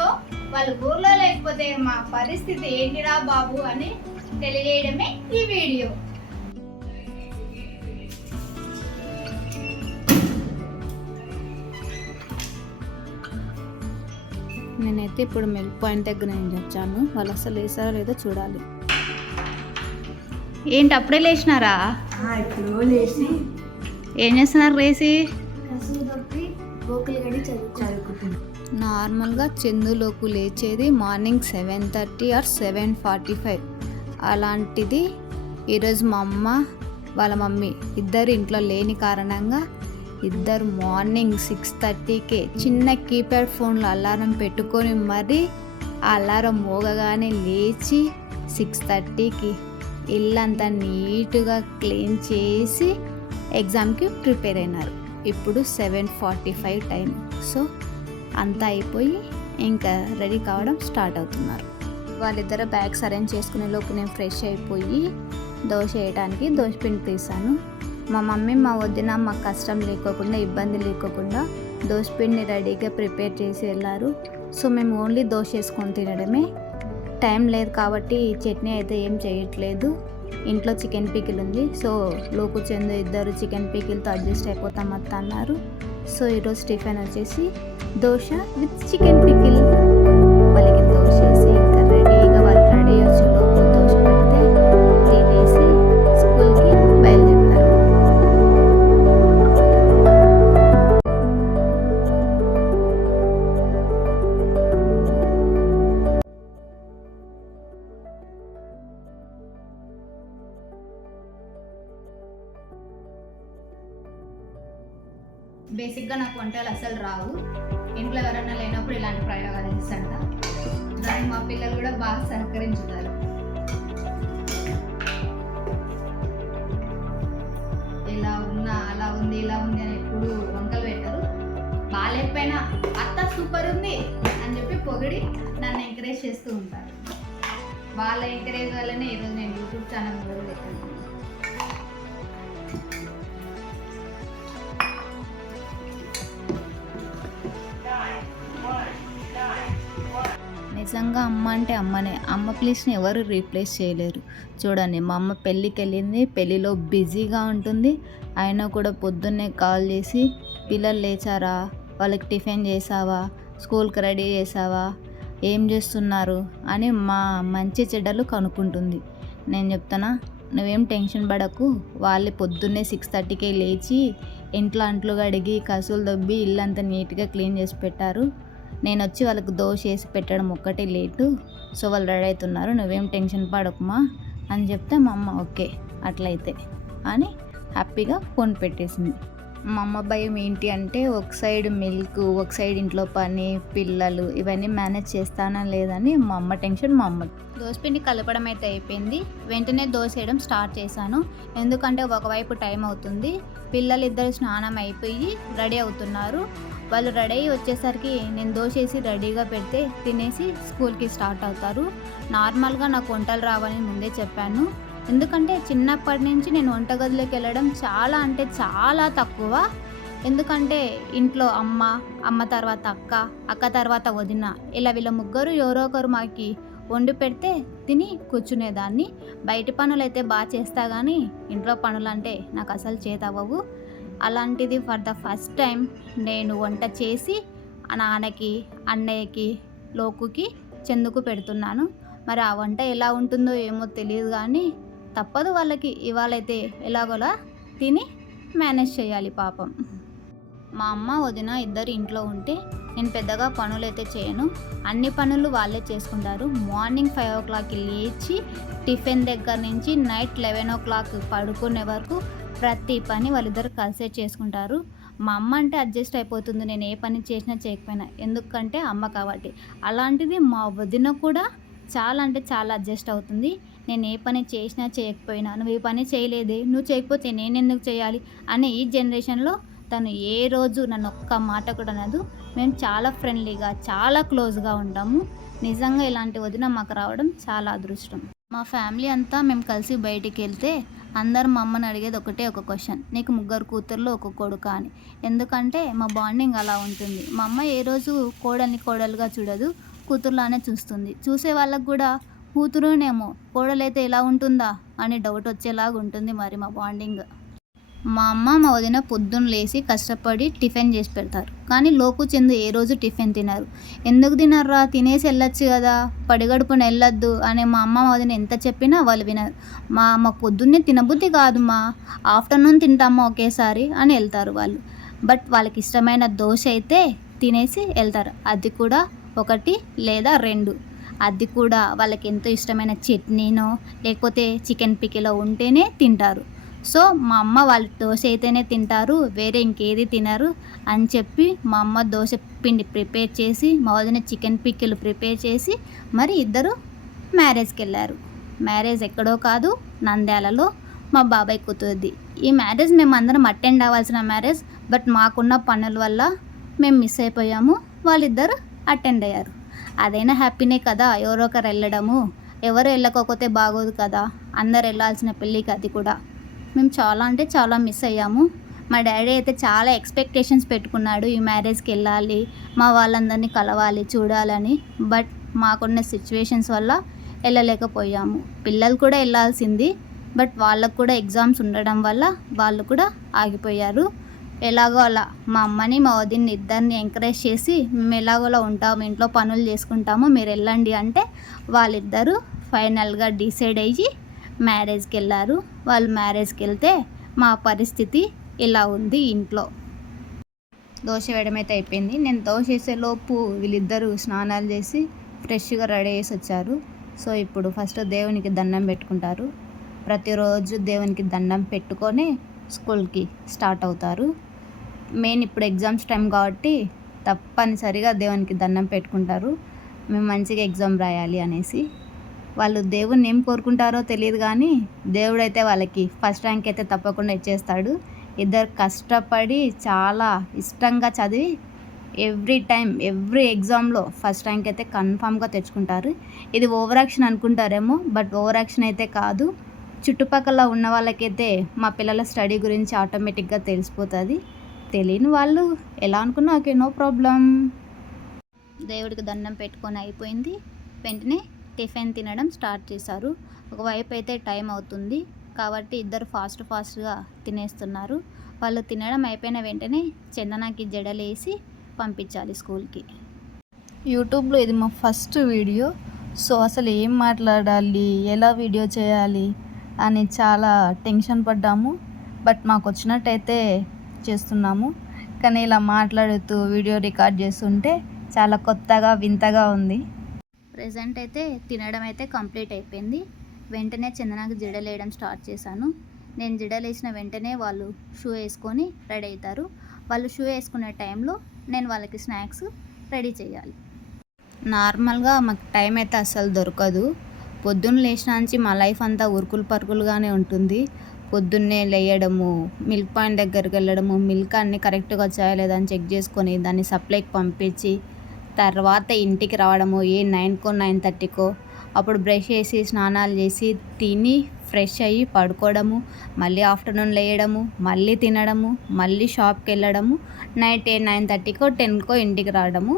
So వాళ్ళు ఊర్లో లేకపోతే మా పరిస్థితి ఏంటిరా బాబు అని తెలియజేయడమే ఈ వీడియో. నేనైతే ఇప్పుడు మిల్క్ పాయింట్ దగ్గర నుంచి వచ్చాను. వాళ్ళు అసలు వేసారో లేదో చూడాలి. ఏంటి అప్పుడే లేచినారా? ఇప్పుడు లేచి ఏం చేస్తున్నారు రేసి? కసువు నార్మల్గా చందులోకి లేచేది morning seven thirty or seven forty five. అలాంటిది ఈరోజు మా అమ్మ వాళ్ళ మమ్మీ ఇద్దరు ఇంట్లో లేని కారణంగా ఇద్దరు మార్నింగ్ సిక్స్ థర్టీకే చిన్న కీప్యాడ్ ఫోన్లో అలారం పెట్టుకొని మరీ అలారం మోగగానే లేచి సిక్స్ థర్టీకి ఇల్లంతా నీట్గా క్లీన్ చేసి ఎగ్జామ్కి ప్రిపేర్ అయినారు. ఇప్పుడు seven forty five time so అంతా అయిపోయి ఇంకా రెడీ కావడం స్టార్ట్ అవుతున్నారు. వాళ్ళిద్దరు బ్యాగ్స్ అరేంజ్ చేసుకునే లోపు నేను ఫ్రెష్ అయిపోయి దోశ వేయడానికి దోశ పిండి తీసాను. మా మమ్మీ మా వదిన మాకు కష్టం లేకోకుండా ఇబ్బంది లేకోకుండా దోశ పిండిని రెడీగా ప్రిపేర్ చేసి వెళ్ళారు. సో మేము ఓన్లీ దోశ వేసుకొని తినడమే. టైం లేదు కాబట్టి చట్నీ అయితే ఏం చేయట్లేదు. ఇంట్లో చికెన్ పీకిల్ ఉంది. సో లోకు చెందు ఇద్దరు చికెన్ పీకిల్తో అడ్జస్ట్ అయిపోతాం అత్త అన్నారు. సో ఈరోజు టిఫిన్ వచ్చేసి dosa with chicken pickle. Super ఉంది అని చెప్పి పొగిడి నన్ను ఎంకరేజ్ చేస్తూ ఉంటారు. వాళ్ళ ఎంకరేజ్ వల్లనే ఈరోజు నేను యూట్యూబ్ ఛానల్ కూడా పెట్టాను. నిజంగా అమ్మ అంటే అమ్మనే. అమ్మ ప్లేస్ని ఎవరు రీప్లేస్ చేయలేరు. చూడండి మా అమ్మ పెళ్ళికి వెళ్ళింది పెళ్ళిలో బిజీగా ఉంటుంది. అయినా కూడా పొద్దున్నే కాల్ చేసి పిల్లలు లేచారా? వాళ్ళకి టిఫిన్ చేసావా? స్కూల్కి రెడీ చేసావా? ఏం చేస్తున్నారు? అని మా మంచి చెడ్డలు కనుక్కుంటుంది. నేను చెప్తానా? నువ్వేం టెన్షన్ పడకు. వాళ్ళు పొద్దున్నే సిక్స్ థర్టీకే లేచి ఇంట్లో అంట్లు కడిగి కసులు దొబ్బి ఇల్లంతా నీట్గా క్లీన్ చేసి పెట్టారు. నేను వచ్చి వాళ్ళకి దోశ వేసి పెట్టడం ఒక్కటే లేటు. సో వాళ్ళు రెడీ అవుతున్నారు. నువ్వేం టెన్షన్ పడకుమా? అని చెప్తే మా అమ్మ ఓకే అట్లయితే. అని హ్యాపీగా ఫోన్ పెట్టేసింది. మా అమ్మ భయం ఏంటి అంటే ఒక సైడ్ మిల్క్ ఒక సైడ్ ఇంట్లో పని పిల్లలు ఇవన్నీ మేనేజ్ చేస్తానా లేదని మా అమ్మ టెన్షన్ మా అమ్మ. దోశపిండి కలపడం అయితే అయిపోయింది. వెంటనే దోశ వేయడం స్టార్ట్ చేశాను. ఎందుకంటే ఒకవైపు టైం అవుతుంది. పిల్లలు ఇద్దరు స్నానం అయిపోయి రెడీ అవుతున్నారు. వాళ్ళు రెడీ అయ్యి వచ్చేసరికి నేను దోశ వేసి రెడీగా పెడితే తినేసి స్కూల్కి స్టార్ట్ అవుతారు. నార్మల్గా నాకు వంటలు రావని ముందే చెప్పాను. ఎందుకంటే చిన్నప్పటి నుంచి నేను వంటగదిలోకి వెళ్ళడం చాలా అంటే చాలా తక్కువ. ఎందుకంటే ఇంట్లో అమ్మ అమ్మ తర్వాత అక్క అక్క తర్వాత వదిన ఇలా వీళ్ళ ముగ్గురు ఎవరో ఒకరు మాకి వండి పెడితే తిని కూర్చునేదాన్ని. బయట పనులు అయితే బాగా చేస్తా కానీ ఇంట్లో పనులు అంటే నాకు అసలు చేతవ్వవు అలాంటిది ఫర్ ద ఫస్ట్ టైం నేను వంట చేసి నాన్నకి అన్నయ్యకి లోకుకి చెందుకు పెడుతున్నాను. మరి ఆ వంట ఎలా ఉంటుందో ఏమో తెలియదు కానీ తప్పదు వాళ్ళకి. ఇవాళైతే ఎలాగోలా తిని మేనేజ్ చేయాలి పాపం. మా అమ్మ వదిన ఇద్దరు ఇంట్లో ఉంటే నేను పెద్దగా పనులు అయితే చేయను. అన్ని పనులు వాళ్ళే చేసుకుంటారు. మార్నింగ్ ఫైవ్ ఓ క్లాక్కి లేచి టిఫిన్ దగ్గర నుంచి నైట్ లెవెన్ ఓ క్లాక్ పడుకునే వరకు ప్రతి పని వాళ్ళిద్దరు కలిసే చేసుకుంటారు. మా అమ్మ అంటే అడ్జస్ట్ అయిపోతుంది. నేను ఏ పని చేసినా చేయకపోయినా. ఎందుకంటే అమ్మ కాబట్టి. అలాంటిది మా వదిన కూడా చాలా అంటే చాలా అడ్జస్ట్ అవుతుంది. నేను ఏ పని చేసినా చేయకపోయినా నువ్వు ఈ పని చేయలేదే నువ్వు చేయకపోతే నేను ఎందుకు చేయాలి? అనే ఈ జనరేషన్లో తను ఏ రోజు నన్ను ఒక్క మాట కూడా అనదు. మేము చాలా ఫ్రెండ్లీగా చాలా క్లోజ్గా ఉంటాము. నిజంగా ఇలాంటి వదిన మాకు రావడం చాలా అదృష్టం. మా ఫ్యామిలీ అంతా మేము కలిసి బయటికి వెళ్తే అందరు మా అమ్మని అడిగేది ఒకటే ఒక క్వశ్చన్. నీకు ముగ్గురు కూతుర్లు ఒక కొడుక అని. ఎందుకంటే మా బాండింగ్ అలా ఉంటుంది. మా అమ్మ ఏ రోజు కోడల్ని కోడలుగా చూడదు కూతుర్లానే చూస్తుంది. చూసే వాళ్ళకు కూడా కూతురునేమో కోడలైతే ఎలా ఉంటుందా? అని డౌట్ వచ్చేలాగా ఉంటుంది మరి మా బాండింగ్ మా అమ్మ మా వదిన పొద్దున్న లేచి కష్టపడి టిఫిన్ చేసి పెడతారు. కానీ లోకు చెందు ఏ రోజు టిఫిన్ తినరు. ఎందుకు తినర్రా? తినేసి వెళ్ళొచ్చు కదా. పడిగడుపున వెళ్ళొద్దు అని మా అమ్మ మా వదిన ఎంత చెప్పినా వాళ్ళు వినరు. మా అమ్మ పొద్దున్నే తినబుద్ధి కాదు మా ఆఫ్టర్నూన్ తింటామా ఒకేసారి అని వెళ్తారు వాళ్ళు. బట్ వాళ్ళకి ఇష్టమైన దోశ అయితే తినేసి వెళ్తారు. అది కూడా ఒకటి లేదా రెండు. అది కూడా వాళ్ళకి ఎంతో ఇష్టమైన చట్నీనో లేకపోతే చికెన్ పికిలో ఉంటేనే తింటారు. సో మా అమ్మ వాళ్ళు దోశ అయితేనే తింటారు వేరే ఇంకేది తినరు అని చెప్పి మా అమ్మ దోశ పిండి ప్రిపేర్ చేసి మా వదిన చికెన్ పిక్కలు ప్రిపేర్ చేసి మరి ఇద్దరు మ్యారేజ్కి వెళ్ళారు మ్యారేజ్ ఎక్కడో కాదు నంద్యాలలో మా బాబాయ్ కూతురుది. ఈ మ్యారేజ్ మేము అందరం అటెండ్ అవ్వాల్సిన మ్యారేజ్ బట్ మాకున్న పనుల వల్ల మేము మిస్ అయిపోయాము వాళ్ళిద్దరు అటెండ్ అయ్యారు. అదైనా హ్యాపీనే కదా ఎవరో ఒకరు వెళ్ళడము? ఎవరు వెళ్ళకపోతే బాగోదు కదా. అందరు వెళ్ళాల్సిన పెళ్ళికి అది కూడా. మేము చాలా అంటే చాలా మిస్ అయ్యాము. మా డాడీ అయితే చాలా ఎక్స్పెక్టేషన్స్ పెట్టుకున్నాడు ఈ మ్యారేజ్కి వెళ్ళాలి మా వాళ్ళందరినీ కలవాలి చూడాలని. బట్ మాకున్న సిచ్యువేషన్స్ వల్ల వెళ్ళలేకపోయాము. పిల్లలు కూడా వెళ్ళాల్సింది బట్ వాళ్ళకు కూడా ఎగ్జామ్స్ ఉండడం వల్ల వాళ్ళు కూడా ఆగిపోయారు. ఎలాగో అలా మా అమ్మని మా వదిన్ని ఇద్దరిని ఎంకరేజ్ చేసి మేము ఎలాగోలా ఉంటాము ఇంట్లో పనులు చేసుకుంటాము మీరు వెళ్ళండి అంటే వాళ్ళిద్దరూ ఫైనల్గా డిసైడ్ అయ్యి మ్యారేజ్కి వెళ్ళారు. వాళ్ళు మ్యారేజ్కి వెళ్తే మా పరిస్థితి ఇలా ఉంది ఇంట్లో. దోశ వేయడం అయితే అయిపోయింది. నేను దోశ వేసే లోపు వీళ్ళిద్దరూ స్నానాలు చేసి ఫ్రెష్గా రెడీ చేసి వచ్చారు. సో ఇప్పుడు ఫస్ట్ దేవునికి దండం పెట్టుకుంటారు. ప్రతిరోజు దేవునికి దండం పెట్టుకొని స్కూల్కి స్టార్ట్ అవుతారు. మెయిన్ ఇప్పుడు ఎగ్జామ్స్ టైం కాబట్టి తప్పనిసరిగా దేవునికి దండం పెట్టుకుంటారు. మేము మంచిగా ఎగ్జామ్ రాయాలి అనేసి. వాళ్ళు దేవుణ్ణి ఏం కోరుకుంటారో తెలియదు కానీ దేవుడైతే వాళ్ళకి ఫస్ట్ ర్యాంక్ అయితే తప్పకుండా ఇచ్చేస్తాడు. ఇద్దరు కష్టపడి చాలా ఇష్టంగా చదివి ఎవ్రీ టైం ఎవ్రీ ఎగ్జామ్లో ఫస్ట్ ర్యాంక్ అయితే కన్ఫామ్గా తెచ్చుకుంటారు. ఇది ఓవర్ యాక్షన్ అనుకుంటారేమో బట్ ఓవర్ యాక్షన్ అయితే కాదు. చుట్టుపక్కల ఉన్న వాళ్ళకైతే మా పిల్లల స్టడీ గురించి ఆటోమేటిక్గా తెలిసిపోతుంది. తెలియని వాళ్ళు ఎలా అనుకున్నా ఓకే నో ప్రాబ్లం. దేవుడికి దండం పెట్టుకొని అయిపోయింది. వెంటనే టిఫిన్ తినడం స్టార్ట్ చేశారు. ఒకవైపు అయితే టైం అవుతుంది కాబట్టి ఇద్దరు ఫాస్ట్ ఫాస్ట్గా తినేస్తున్నారు. వాళ్ళు తినడం అయిపోయిన వెంటనే చందనాకి జడలేసి పంపించాలి స్కూల్కి. యూట్యూబ్లో ఇది మా ఫస్ట్ వీడియో. సో అసలు ఏం మాట్లాడాలి ఎలా వీడియో చేయాలి అని చాలా టెన్షన్ పడ్డాము. బట్ మాకు వచ్చినట్టయితే చేస్తున్నాము. కానీ ఇలా మాట్లాడుతూ వీడియో రికార్డ్ చేస్తుంటే చాలా కొత్తగా వింతగా ఉంది. ప్రజెంట్ అయితే తినడం అయితే కంప్లీట్ అయిపోయింది. వెంటనే చందనాకి జడలేయడం స్టార్ట్ చేశాను. నేను జడలేసిన వెంటనే వాళ్ళు షూ వేసుకొని రెడీ అవుతారు. వాళ్ళు షూ వేసుకునే టైంలో నేను వాళ్ళకి స్నాక్స్ రెడీ చేయాలి. నార్మల్గా మాకు టైం అయితే అస్సలు దొరకదు. పొద్దున్న లేచిన నుంచి మా లైఫ్ అంతా ఉరుకులు పరుగులుగానే ఉంటుంది. పొద్దున్నే లేయడము మిల్క్ పాయింట్ దగ్గరికి వెళ్ళడము మిల్క్ అన్ని కరెక్ట్గా వచ్చాయా లేదా అని చెక్ చేసుకొని దాన్ని సప్లైకి పంపించి తర్వాత ఇంటికి రావడము ఏ నైన్కో నైన్ థర్టీకో అప్పుడు బ్రష్ చేసి స్నానాలు చేసి తిని ఫ్రెష్ అయ్యి పడుకోవడము మళ్ళీ ఆఫ్టర్నూన్ లేయడము మళ్ళీ తినడము మళ్ళీ షాప్కి వెళ్ళడము నైట్ ఏ నైన్ థర్టీకో టెన్కో ఇంటికి రావడము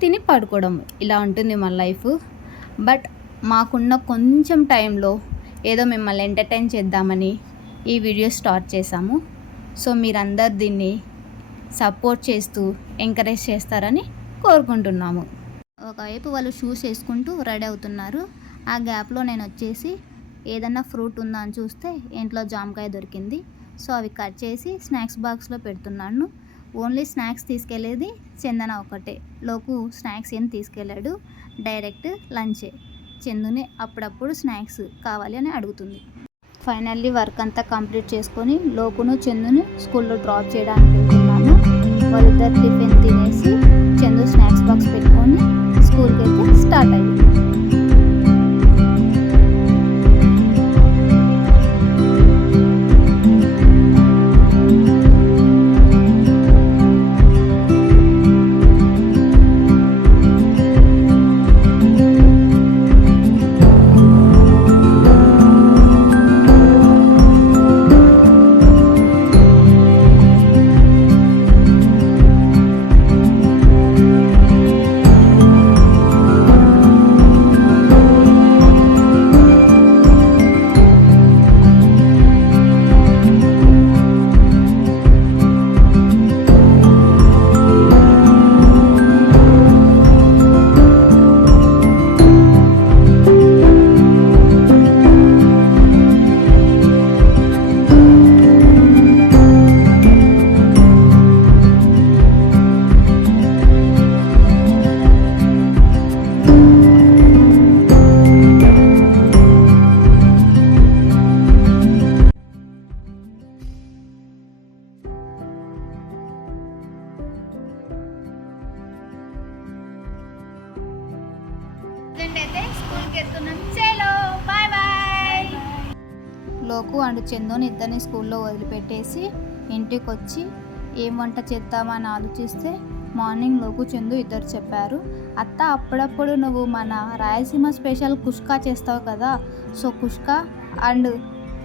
తిని పడుకోవడము. ఇలా ఉంటుంది మన లైఫ్. బట్ మాకున్న కొంచెం టైంలో ఏదో మిమ్మల్ని ఎంటర్టైన్ చేద్దామని ఈ వీడియో స్టార్ట్ చేశాము. సో మీరందరు దీన్ని సపోర్ట్ చేస్తూ ఎంకరేజ్ చేస్తారని కోరుకుంటున్నాము. ఒకవైపు వాళ్ళు షూస్ వేసుకుంటూ రెడీ అవుతున్నారు. ఆ గ్యాప్లో నేను వచ్చేసి ఏదన్నా ఫ్రూట్ ఉందా అని చూస్తే ఇంట్లో జామకాయ దొరికింది. సో అవి కట్ చేసి స్నాక్స్ బాక్స్లో పెడుతున్నాను. ఓన్లీ స్నాక్స్ తీసుకెళ్ళేది చందన ఒకటే లోకు స్నాక్స్ ఏం తీసుకెళ్ళాడు? డైరెక్ట్ లంచే. చందుని అప్పుడప్పుడు స్నాక్స్ కావాలి అని అడుగుతుంది. ఫైనల్లీ వర్క్ అంతా కంప్లీట్ చేసుకొని లోకును చందుని స్కూల్లో డ్రాప్ చేయడానికి వెళ్తున్నాను. వాళ్ళిద్దరు టిఫిన్ తినేసి చందు స్నాక్స్ బాక్స్ పెట్టుకొని అయితే స్కూల్కి వెళ్తున్నాం చేలో బాయ్ బాయ్. లోకు అండ్ చందోని ఇద్దరిని స్కూల్లో వదిలిపెట్టేసి ఇంటికి వచ్చి ఏం వంట చేద్దామని ఆలోచిస్తే మార్నింగ్ లోకు చందు ఇద్దరు చెప్పారు. అత్త అప్పుడప్పుడు నువ్వు మన రాయలసీమ స్పెషల్ కుష్కా చేస్తావు కదా సో కుష్కా అండ్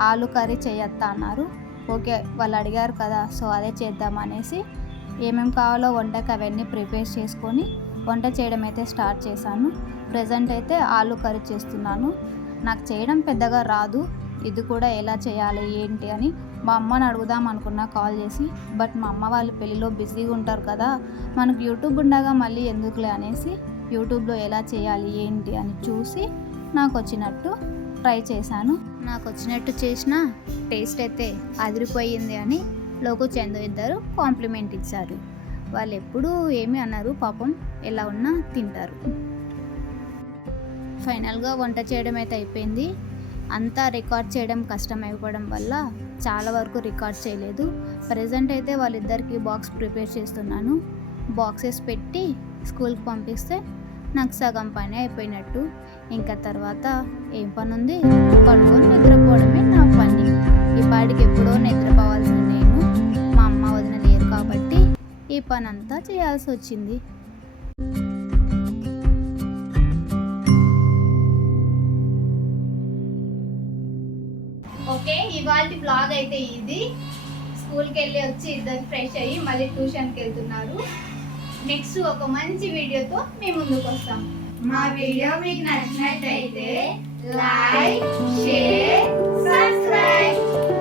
ఆలు కర్రీ చేయత్తా అన్నారు. ఓకే వాళ్ళు అడిగారు కదా సో అదే చేద్దాం అనేసి ఏమేమి కావాలో వంటకి అవన్నీ ప్రిపేర్ చేసుకొని వంట చేయడం అయితే స్టార్ట్ చేశాను. ప్రజెంట్ అయితే ఆలు కర్రీ చేస్తున్నాను. నాకు చేయడం పెద్దగా రాదు. ఇది కూడా ఎలా చేయాలి ఏంటి అని మా అమ్మని అడుగుదాం అనుకున్నా కాల్ చేసి. బట్ మా అమ్మ వాళ్ళు పెళ్ళిలో బిజీగా ఉంటారు కదా మనకు యూట్యూబ్ ఉండగా మళ్ళీ ఎందుకులే అనేసి యూట్యూబ్లో ఎలా చేయాలి ఏంటి అని చూసి నాకు వచ్చినట్టు ట్రై చేశాను. నాకు వచ్చినట్టు చేసిన టేస్ట్ అయితే అదిరిపోయింది అని లోకు చందు ఇద్దరు కాంప్లిమెంట్ ఇచ్చారు. వాళ్ళు ఎప్పుడూ ఏమి అన్నారు పాపం ఎలా ఉన్నా తింటారు. ఫైనల్గా వంట చేయడం అయితే అయిపోయింది. అంతా రికార్డ్ చేయడం కష్టం అయిపోవడం వల్ల చాలా వరకు రికార్డ్ చేయలేదు. ప్రజెంట్ అయితే వాళ్ళిద్దరికి బాక్స్ ప్రిపేర్ చేస్తున్నాను. బాక్సెస్ పెట్టి స్కూల్కి పంపిస్తే నాకు సగం పని అయిపోయినట్టు. ఇంకా తర్వాత ఏం పని ఉంది పడుకొని నిద్రపోవడమే నా పని. ఈ పాడికి ఎప్పుడో నిద్రపోవాల్సింది ఈ పని అంతా చేయాల్సి వచ్చింది ఓకే ఇవాళ బ్లాగ్ అయితే ఇది. స్కూల్కి వెళ్ళి వచ్చి ఇద్దరు ఫ్రెష్ అయ్యి మళ్ళీ ట్యూషన్కి వెళ్తున్నారు నెక్స్ట్ ఒక మంచి వీడియోతో మేము ముందుకు వస్తాం మా వీడియో మీకు నచ్చినట్టయితే లైక్ షేర్ సబ్స్క్రైబ్.